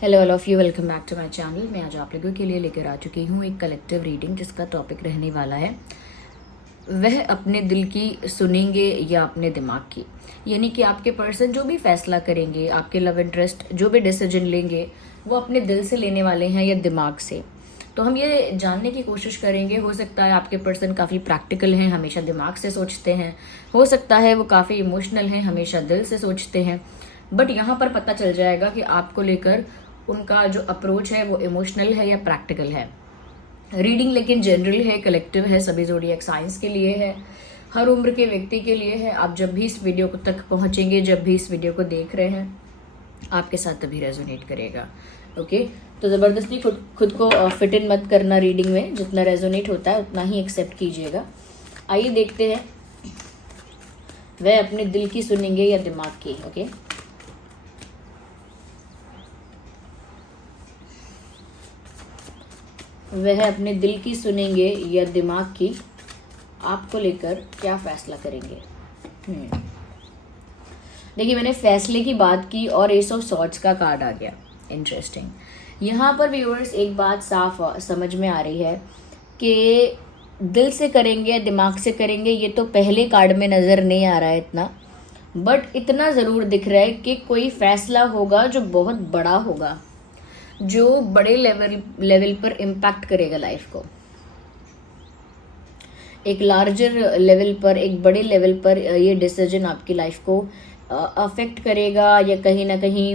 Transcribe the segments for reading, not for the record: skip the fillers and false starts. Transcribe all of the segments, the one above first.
Hello all of you, welcome back to my channel. मैं आज आप लोगों के लिए लेकर आ चुकी हूँ एक कलेक्टिव रीडिंग जिसका टॉपिक रहने वाला है वह अपने दिल की सुनेंगे या अपने दिमाग की। यानी कि आपके पर्सन जो भी फैसला करेंगे, आपके लव इंटरेस्ट जो भी डिसीजन लेंगे, वो अपने दिल से लेने वाले हैं या दिमाग से। तो हम ये जानने की कोशिश करेंगे। हो सकता है आपके पर्सन काफ़ी प्रैक्टिकल हैं, हमेशा दिमाग से सोचते हैं। हो सकता है वो काफ़ी इमोशनल हैं, हमेशा दिल से सोचते हैं। बट यहाँ पर पता चल जाएगा कि आपको लेकर उनका जो अप्रोच है वो इमोशनल है या प्रैक्टिकल है। रीडिंग लेकिन जनरल है, कलेक्टिव है, सभी ज़ोडिएक साइंस के लिए है, हर उम्र के व्यक्ति के लिए है। आप जब भी इस वीडियो तक पहुंचेंगे, जब भी इस वीडियो को देख रहे हैं, आपके साथ तभी रेजोनेट करेगा। ओके, तो ज़बरदस्ती खुद को फिट इन मत करना रीडिंग में। जितना रेजोनेट होता है उतना ही एक्सेप्ट कीजिएगा। आइए देखते हैं वह अपने दिल की सुनेंगे या दिमाग की। ओके, वह अपने दिल की सुनेंगे या दिमाग की, आपको लेकर क्या फैसला करेंगे। देखिए, मैंने फैसले की बात की और एस ऑफ सॉर्ड्स का कार्ड आ गया। इंटरेस्टिंग। यहाँ पर व्यूअर्स एक बात साफ समझ में आ रही है कि दिल से करेंगे या दिमाग से करेंगे, ये तो पहले कार्ड में नज़र नहीं आ रहा है इतना, बट इतना ज़रूर दिख रहा है कि कोई फैसला होगा जो बहुत बड़ा होगा, जो बड़े लेवल पर इम्पैक्ट करेगा लाइफ को। एक लार्जर लेवल पर, एक बड़े लेवल पर ये डिसीजन आपकी लाइफ को अफेक्ट करेगा या कहीं ना कहीं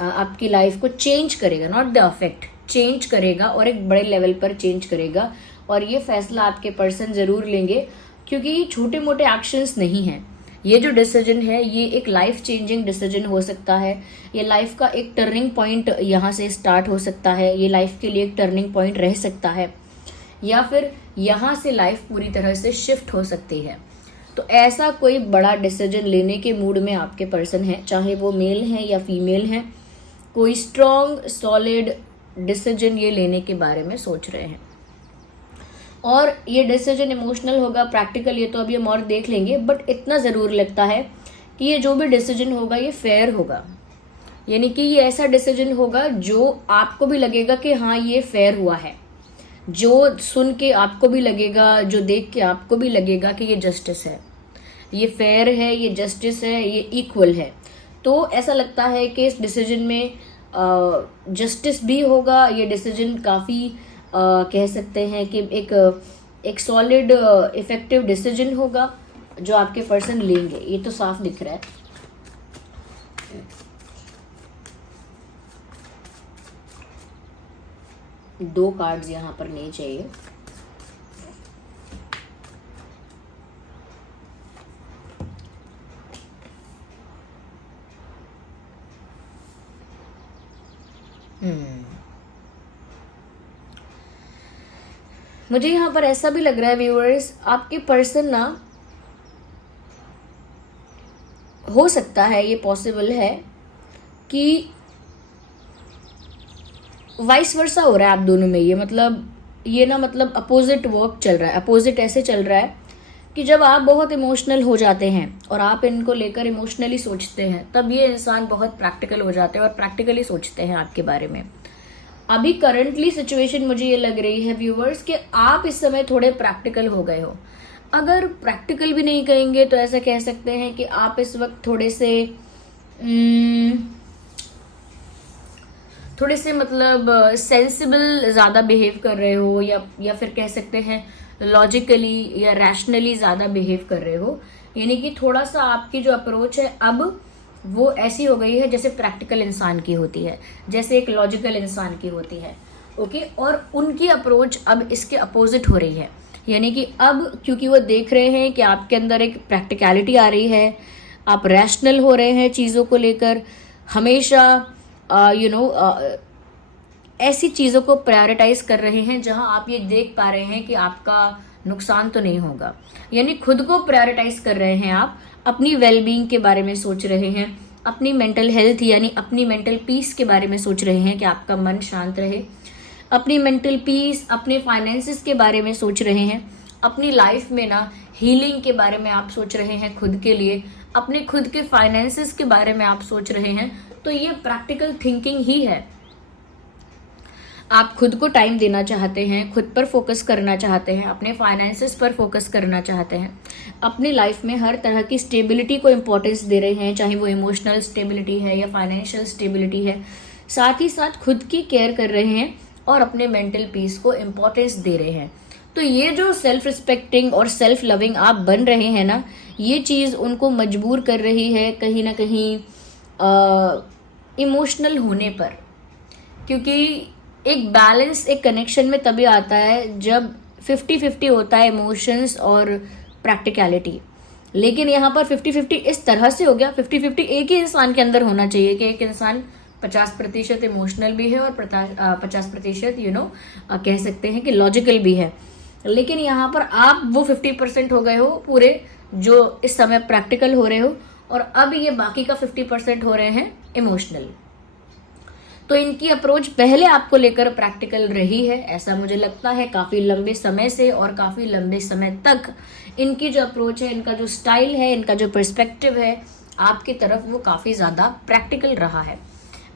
आपकी लाइफ को चेंज करेगा। नॉट द अफेक्ट, चेंज करेगा और एक बड़े लेवल पर चेंज करेगा। और ये फैसला आपके पर्सन ज़रूर लेंगे, क्योंकि ये छोटे मोटे एक्शंस नहीं हैं। ये जो डिसीजन है ये एक लाइफ चेंजिंग डिसीजन हो सकता है। ये लाइफ का एक टर्निंग पॉइंट यहाँ से स्टार्ट हो सकता है। ये लाइफ के लिए एक टर्निंग पॉइंट रह सकता है, या फिर यहाँ से लाइफ पूरी तरह से शिफ्ट हो सकती है। तो ऐसा कोई बड़ा डिसीजन लेने के मूड में आपके पर्सन है, चाहे वो मेल हैं या फीमेल हैं। कोई स्ट्रॉन्ग सॉलिड डिसीजन ये लेने के बारे में सोच रहे हैं, और ये डिसीजन इमोशनल होगा, प्रैक्टिकल, ये तो अभी हम और देख लेंगे। बट इतना ज़रूर लगता है कि ये जो भी डिसीजन होगा ये फेयर होगा। यानी कि ये ऐसा डिसीजन होगा जो आपको भी लगेगा कि हाँ ये फेयर हुआ है, जो सुन के आपको भी लगेगा, जो देख के आपको भी लगेगा कि ये जस्टिस है, ये फेयर है, ये जस्टिस है, ये इक्वल है। तो ऐसा लगता है कि इस डिसीजन में जस्टिस भी होगा। ये डिसीजन काफ़ी कह सकते हैं कि एक सॉलिड इफेक्टिव डिसीजन होगा जो आपके पर्सन लेंगे। ये तो साफ दिख रहा है। दो कार्ड्स यहाँ पर नहीं चाहिए। मुझे यहाँ पर ऐसा भी लग रहा है व्यूअर्स, आपके पर्सन ना, हो सकता है, ये पॉसिबल है कि वाइस वर्सा हो रहा है आप दोनों में। ये मतलब अपोजिट वर्क चल रहा है। अपोजिट ऐसे चल रहा है कि जब आप बहुत इमोशनल हो जाते हैं और आप इनको लेकर इमोशनली सोचते हैं, तब ये इंसान बहुत प्रैक्टिकल हो जाते हैं और प्रैक्टिकली सोचते हैं आपके बारे में। अभी करंटली सिचुएशन मुझे ये लग रही है व्यूअर्स कि आप इस समय थोड़े प्रैक्टिकल हो गए हो। अगर प्रैक्टिकल भी नहीं कहेंगे तो ऐसा कह सकते हैं कि आप इस वक्त थोड़े से मतलब सेंसिबल ज़्यादा बिहेव कर रहे हो, या फिर कह सकते हैं लॉजिकली या रैशनली ज़्यादा बिहेव कर रहे हो। यानी कि थोड़ा सा आपकी जो अप्रोच है अब वो ऐसी हो गई है जैसे प्रैक्टिकल इंसान की होती है, जैसे एक लॉजिकल इंसान की होती है। ओके, और उनकी अप्रोच अब इसके अपोजिट हो रही है। यानी कि अब क्योंकि वो देख रहे हैं कि आपके अंदर एक प्रैक्टिकलिटी आ रही है, आप रैशनल हो रहे हैं चीज़ों को लेकर, हमेशा ऐसी चीज़ों को प्रायोरिटाइज कर रहे हैं जहां आप ये देख पा रहे हैं कि आपका नुकसान तो नहीं होगा। यानी खुद को प्रायोरिटाइज कर रहे हैं आप, अपनी वेलबींग के बारे में सोच रहे हैं, अपनी मेंटल हेल्थ यानी अपनी मेंटल पीस के बारे में सोच रहे हैं कि आपका मन शांत रहे, अपनी मेंटल पीस, अपने फाइनेंसिस के बारे में सोच रहे हैं, अपनी लाइफ में ना हीलिंग के बारे में आप सोच रहे हैं खुद के लिए, अपने खुद के फाइनेंसिस के बारे में आप सोच रहे हैं। तो ये प्रैक्टिकल थिंकिंग ही है। आप खुद को टाइम देना चाहते हैं, खुद पर फोकस करना चाहते हैं, अपने फाइनेंसेस पर फोकस करना चाहते हैं, अपनी लाइफ में हर तरह की स्टेबिलिटी को इम्पोर्टेंस दे रहे हैं, चाहे वो इमोशनल स्टेबिलिटी है या फाइनेंशियल स्टेबिलिटी है, साथ ही साथ खुद की केयर कर रहे हैं और अपने मेंटल पीस को इम्पोर्टेंस दे रहे हैं। तो ये जो सेल्फ रिस्पेक्टिंग और सेल्फ लविंग आप बन रहे हैं ना, ये चीज़ उनको मजबूर कर रही है कहीं ना कहीं इमोशनल होने पर, क्योंकि एक बैलेंस एक कनेक्शन में तभी आता है जब 50-50 होता है इमोशंस और प्रैक्टिकलिटी। लेकिन यहाँ पर 50-50 इस तरह से हो गया, 50-50 एक ही इंसान के अंदर होना चाहिए कि एक इंसान 50% इमोशनल भी है और 50% कह सकते हैं कि लॉजिकल भी है। लेकिन यहाँ पर आप वो 50% हो गए हो पूरे, जो इस समय प्रैक्टिकल हो रहे हो, और अब ये बाकी का 50% हो रहे हैं इमोशनल। तो इनकी अप्रोच पहले आपको लेकर प्रैक्टिकल रही है, ऐसा मुझे लगता है, काफ़ी लंबे समय से और काफ़ी लंबे समय तक इनकी जो अप्रोच है, इनका जो स्टाइल है, इनका जो पर्सपेक्टिव है आपकी तरफ, वो काफ़ी ज़्यादा प्रैक्टिकल रहा है।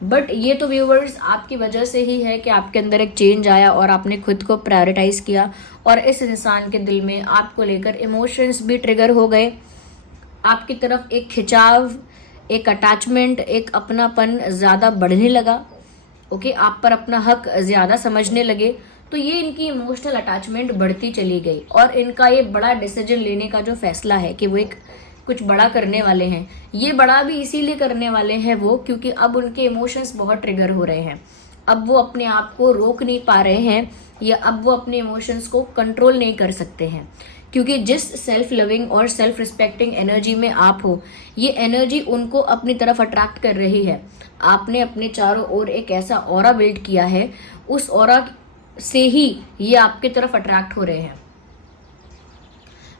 बट ये तो व्यूवर्स आपकी वजह से ही है कि आपके अंदर एक चेंज आया और आपने खुद को प्रायोरिटाइज किया और इस इंसान के दिल में आपको लेकर इमोशंस भी ट्रिगर हो गए, आपकी तरफ एक खिंचाव, एक अटैचमेंट, एक अपनापन ज़्यादा बढ़ने लगा। ओके, आप पर अपना हक ज़्यादा समझने लगे। तो ये इनकी इमोशनल अटैचमेंट बढ़ती चली गई और इनका ये बड़ा डिसीजन लेने का जो फैसला है कि वो एक कुछ बड़ा करने वाले हैं, ये बड़ा भी इसीलिए करने वाले हैं वो, क्योंकि अब उनके इमोशंस बहुत ट्रिगर हो रहे हैं। अब वो अपने आप को रोक नहीं पा रहे हैं या अब वो अपने इमोशंस को कंट्रोल नहीं कर सकते हैं, क्योंकि जिस सेल्फ लविंग और सेल्फ रिस्पेक्टिंग एनर्जी में आप हो, ये एनर्जी उनको अपनी तरफ अट्रैक्ट कर रही है। आपने अपने चारों ओर एक ऐसा ऑरा बिल्ड किया है, उस ऑरा से ही ये आपकी तरफ अट्रैक्ट हो रहे हैं,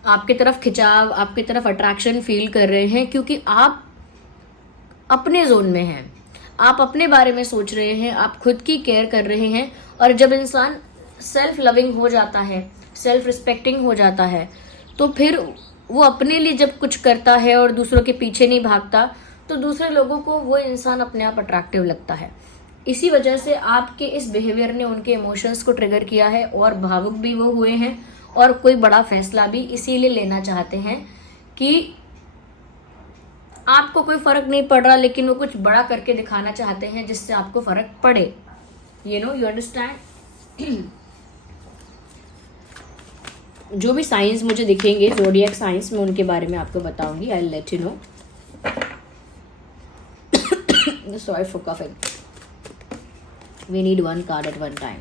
आपकी तरफ खिंचाव, आपकी तरफ अट्रैक्शन फील कर रहे हैं, क्योंकि आप अपने जोन में हैं, आप अपने बारे में सोच रहे हैं, आप खुद की केयर कर रहे हैं। और जब इंसान सेल्फ लविंग हो जाता है, सेल्फ रिस्पेक्टिंग हो जाता है, तो फिर वो अपने लिए जब कुछ करता है और दूसरों के पीछे नहीं भागता, तो दूसरे लोगों को वो इंसान अपने आप अट्रैक्टिव लगता है। इसी वजह से आपके इस बिहेवियर ने उनके इमोशंस को ट्रिगर किया है और भावुक भी वो हुए हैं और कोई बड़ा फैसला भी इसीलिए लेना चाहते हैं कि आपको कोई फर्क नहीं पड़ रहा, लेकिन वो कुछ बड़ा करके दिखाना चाहते हैं जिससे आपको फर्क पड़े। You understand. जो भी साइंस मुझे दिखेंगे ज़ोडिएक साइंस में, उनके बारे में आपको बताऊंगी। I will let you know. Sorry for coughing. We need one card at one time.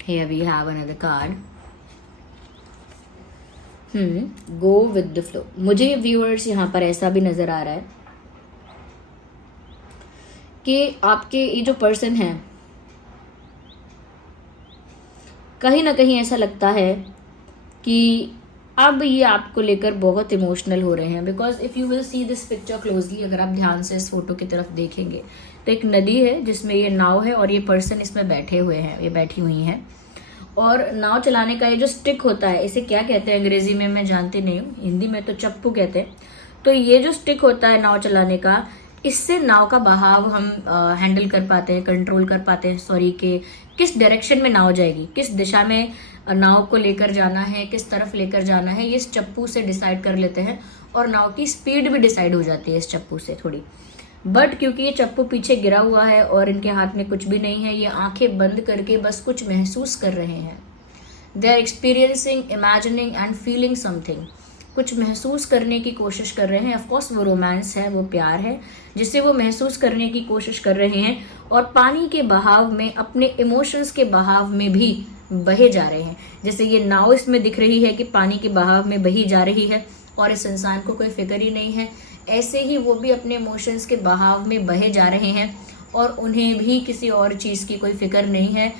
Here we have another card. Go with the flow. मुझे व्यूअर्स यहाँ पर ऐसा भी नज़र आ रहा है कि आपके ये जो पर्सन है, कहीं ना कहीं ऐसा लगता है कि अब ये आपको लेकर बहुत इमोशनल हो रहे हैं। Because if you will see this picture closely, अगर आप ध्यान से इस फोटो की तरफ देखेंगे तो एक नदी है जिसमें ये नाव है और ये पर्सन इसमें बैठे हुए हैं, ये बैठी हुई हैं। और नाव चलाने का ये जो स्टिक होता है, इसे क्या कहते हैं अंग्रेजी में मैं जानती नहीं हूँ, हिंदी में तो चप्पू कहते हैं। तो ये जो स्टिक होता है नाव चलाने का, इससे नाव का बहाव हम हैंडल कर पाते हैं, कंट्रोल कर पाते हैं, कि किस डायरेक्शन में नाव जाएगी, किस दिशा में नाव को लेकर जाना है, किस तरफ लेकर जाना है, ये इस चप्पू से डिसाइड कर लेते हैं। और नाव की स्पीड भी डिसाइड हो जाती है इस चप्पू से थोड़ी। बट क्योंकि ये चप्पू पीछे गिरा हुआ है और इनके हाथ में कुछ भी नहीं है, ये आंखें बंद करके बस कुछ महसूस कर रहे हैं। They are experiencing, imagining and feeling something. कुछ महसूस करने की कोशिश कर रहे हैं। ऑफकोर्स वो रोमांस है, वो प्यार है जिसे वो महसूस करने की कोशिश कर रहे हैं और पानी के बहाव में, अपने इमोशंस के बहाव में भी बहे जा रहे हैं। जैसे ये नाव इसमें दिख रही है कि पानी के बहाव में बही जा रही है और इस इंसान को कोई फिक्र ही नहीं है, ऐसे ही वो भी अपने इमोशंस के बहाव में बहे जा रहे हैं और उन्हें भी किसी और चीज़ की कोई फिक्र नहीं है,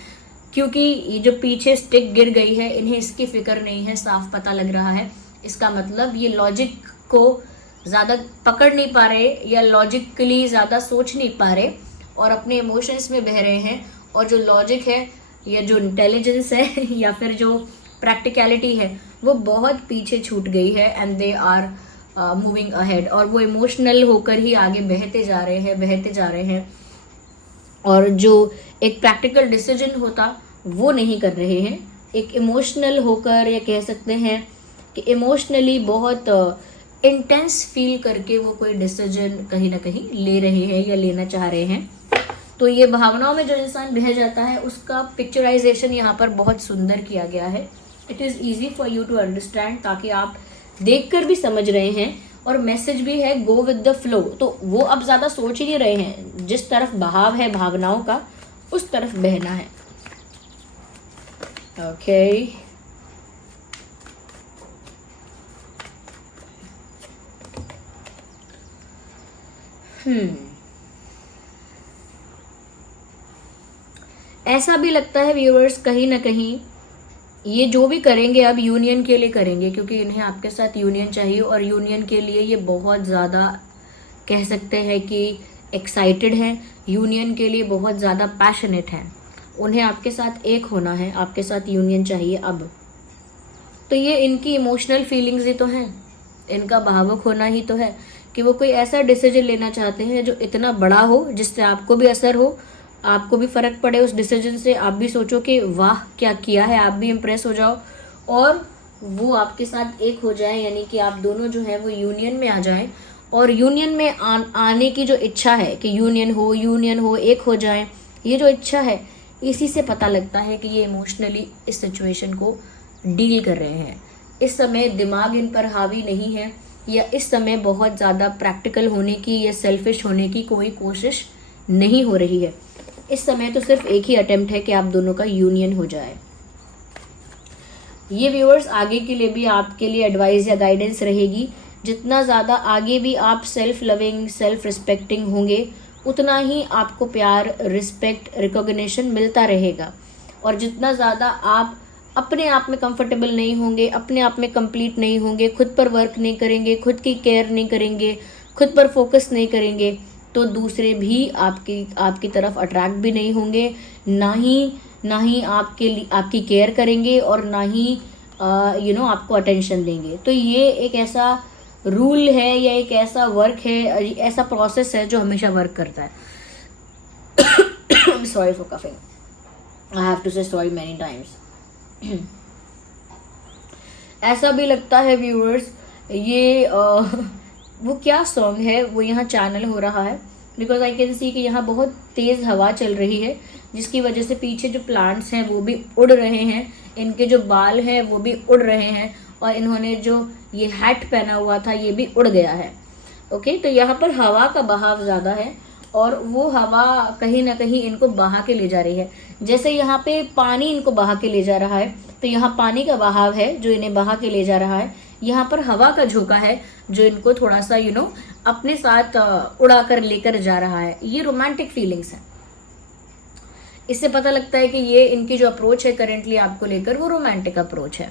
क्योंकि ये जो पीछे स्टिक गिर गई है इन्हें इसकी फिक्र नहीं है, साफ पता लग रहा है। इसका मतलब ये लॉजिक को ज़्यादा पकड़ नहीं पा रहे या लॉजिकली ज़्यादा सोच नहीं पा रहे और अपने इमोशंस में बह रहे हैं। और जो लॉजिक है या जो इंटेलिजेंस है या फिर जो प्रैक्टिकलिटी है वो बहुत पीछे छूट गई है। And they are moving ahead, और वो इमोशनल होकर ही आगे बहते जा रहे हैं, और जो एक प्रैक्टिकल डिसीजन होता वो नहीं कर रहे हैं। एक इमोशनल होकर, या कह सकते हैं कि इमोशनली बहुत इंटेंस फील करके वो कोई डिसीजन कहीं ना कहीं ले रहे हैं या लेना चाह रहे हैं। तो ये भावनाओं में जो इंसान बह जाता है उसका पिक्चराइजेशन यहाँ पर बहुत सुंदर किया गया है। It is easy for you to understand, ताकि आप देखकर भी समझ रहे हैं, और मैसेज भी है गो विद द फ्लो। तो वो अब ज़्यादा सोच ही नहीं रहे हैं, जिस तरफ बहाव है भावनाओं का उस तरफ बहना है। ओके ऐसा भी लगता है व्यूअर्स, कहीं ना कहीं ये जो भी करेंगे अब यूनियन के लिए करेंगे, क्योंकि इन्हें आपके साथ यूनियन चाहिए, और यूनियन के लिए ये बहुत ज़्यादा कह सकते हैं कि एक्साइटेड हैं, यूनियन के लिए बहुत ज़्यादा पैशनेट हैं। उन्हें आपके साथ एक होना है, आपके साथ यूनियन चाहिए अब। तो ये इनकी इमोशनल फीलिंग्स ही तो हैं, इनका भावुक होना ही तो है कि वो कोई ऐसा डिसीजन लेना चाहते हैं जो इतना बड़ा हो, जिससे आपको भी असर हो, आपको भी फर्क पड़े उस डिसीजन से, आप भी सोचो कि वाह क्या किया है, आप भी इम्प्रेस हो जाओ, और वो आपके साथ एक हो जाए, यानी कि आप दोनों जो है वो यूनियन में आ जाएं। और यूनियन में आने की जो इच्छा है कि यूनियन हो, एक हो जाएं, ये जो इच्छा है, इसी से पता लगता है कि ये इमोशनली इस सिचुएशन को डील कर रहे हैं। इस समय दिमाग इन पर हावी नहीं है, या इस समय बहुत ज़्यादा प्रैक्टिकल होने की या सेल्फिश होने की कोई कोशिश नहीं हो रही है। इस समय तो सिर्फ एक ही अटेम्प्ट है कि आप दोनों का यूनियन हो जाए। ये व्यूअर्स आगे के लिए भी आपके लिए एडवाइस या गाइडेंस रहेगी। जितना ज़्यादा आगे भी आप सेल्फ लविंग, सेल्फ रिस्पेक्टिंग होंगे, उतना ही आपको प्यार, रिस्पेक्ट, रिकॉग्निशन मिलता रहेगा। और जितना ज़्यादा आप अपने आप में कंफर्टेबल नहीं होंगे, अपने आप में कंप्लीट नहीं होंगे, खुद पर वर्क नहीं करेंगे, खुद की केयर नहीं करेंगे, खुद पर फोकस नहीं करेंगे, तो दूसरे भी आपकी तरफ अट्रैक्ट भी नहीं होंगे, ना ही आपकी केयर करेंगे, और ना ही आपको अटेंशन देंगे। तो ये एक ऐसा रूल है, या एक ऐसा वर्क है, ऐसा प्रोसेस है जो हमेशा वर्क करता है। Sorry for coughing, I have to say sorry many times. ऐसा भी लगता है व्यूअर्स, ये वो क्या सॉन्ग है वो यहाँ चैनल हो रहा है, बिकॉज आई कैन सी कि यहाँ बहुत तेज़ हवा चल रही है, जिसकी वजह से पीछे जो प्लांट्स हैं वो भी उड़ रहे हैं, इनके जो बाल हैं वो भी उड़ रहे हैं, और इन्होंने जो ये हैट पहना हुआ था ये भी उड़ गया है। ओके, तो यहाँ पर हवा का बहाव ज़्यादा है, और वो हवा कहीं ना कहीं इनको बहा के ले जा रही है। जैसे यहाँ पे पानी इनको बहा के ले जा रहा है, तो यहाँ पानी का बहाव है जो इन्हें बहा के ले जा रहा है, यहाँ पर हवा का झोंका है जो इनको थोड़ा सा अपने साथ उड़ा कर लेकर जा रहा है। ये रोमांटिक फीलिंग्स हैं। इससे पता लगता है कि ये इनकी जो अप्रोच है करेंटली आपको लेकर, वो रोमांटिक अप्रोच है।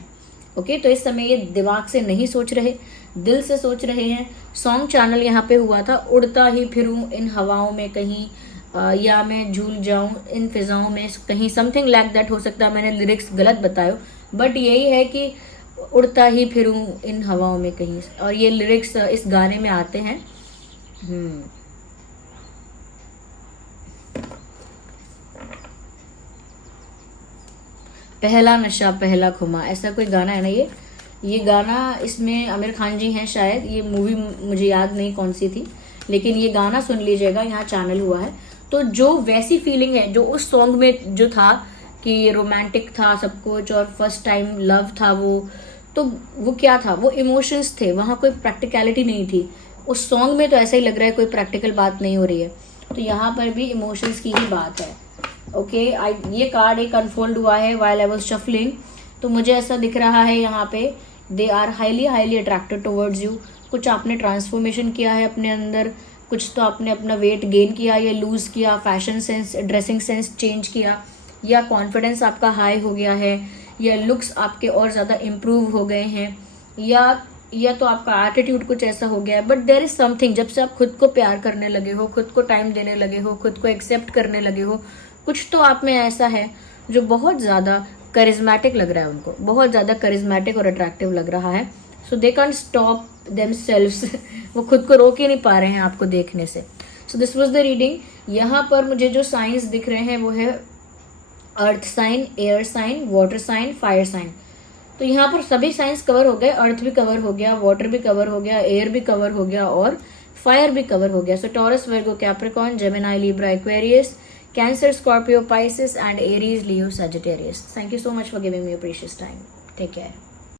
ओके, तो इस समय ये दिमाग से नहीं सोच रहे, दिल से सोच रहे हैं। सॉन्ग चैनल यहाँ पे हुआ था, उड़ता ही फिरूं इन हवाओं में कहीं, या मैं झूल जाऊं इन फिजाओं में कहीं, समथिंग लाइक दैट हो सकता है, मैंने लिरिक्स गलत बतायो, बट यही है कि उड़ता ही फिरूं इन हवाओं में कहीं, और ये लिरिक्स इस गाने में आते हैं। पहला नशा पहला खुमा, ऐसा कोई गाना है ना ये गाना, इसमें आमिर खान जी हैं शायद, ये मूवी मुझे याद नहीं कौन सी थी, लेकिन ये गाना सुन लीजिएगा, यहाँ चैनल हुआ है। तो जो वैसी फीलिंग है जो उस सॉन्ग में जो था कि रोमांटिक था सब कुछ, और फर्स्ट टाइम लव था वो क्या था, वो इमोशंस थे, वहाँ कोई प्रैक्टिकलिटी नहीं थी। उस सॉन्ग में तो ऐसा ही लग रहा है कोई प्रैक्टिकल बात नहीं हो रही है, तो यहाँ पर भी इमोशंस की ही बात है। ओके, ये कार्ड एक अनफोल्ड हुआ है व्हाइल आई वाज शफलिंग, तो मुझे ऐसा दिख रहा है यहाँ पे they are highly attracted towards you. कुछ आपने ट्रांसफॉर्मेशन किया है अपने अंदर, कुछ तो आपने अपना वेट गेन किया या लूज किया, fashion sense, dressing sense change किया, या कॉन्फिडेंस आपका हाई हो गया है, या लुक्स आपके और ज़्यादा इम्प्रूव हो गए हैं, या तो आपका एटीट्यूड कुछ ऐसा हो गया है। बट देयर इज समथिंग, जब से आप खुद को प्यार करने लगे हो, खुद को टाइम देने लगे हो, खुद को एक्सेप्ट करने लगे हो, कुछ तो आप में ऐसा है जो बहुत ज़्यादा करिज्मेटिक लग रहा है उनको, बहुत ज़्यादा करिज्मेटिक और अट्रैक्टिव लग रहा है। सो दे कैन स्टॉप themselves वो खुद को रोक ही नहीं पा रहे हैं आपको देखने से. So this was the reading. यहाँ पर मुझे जो साइंस दिख रहे हैं वो है earth sign, air sign, water sign, fire sign. तो यहाँ पर सभी साइंस कवर हो गए. अर्थ भी कवर हो गया, वाटर भी कवर हो गया, एयर भी कवर हो गया और फायर भी कवर हो गया. So Taurus, Virgo, Capricorn, Gemini, Libra, Aquarius, Cancer, Scorpio, Pisces and Aries, Leo, Sagittarius. Thank you so much for giving me your precious time. Take care.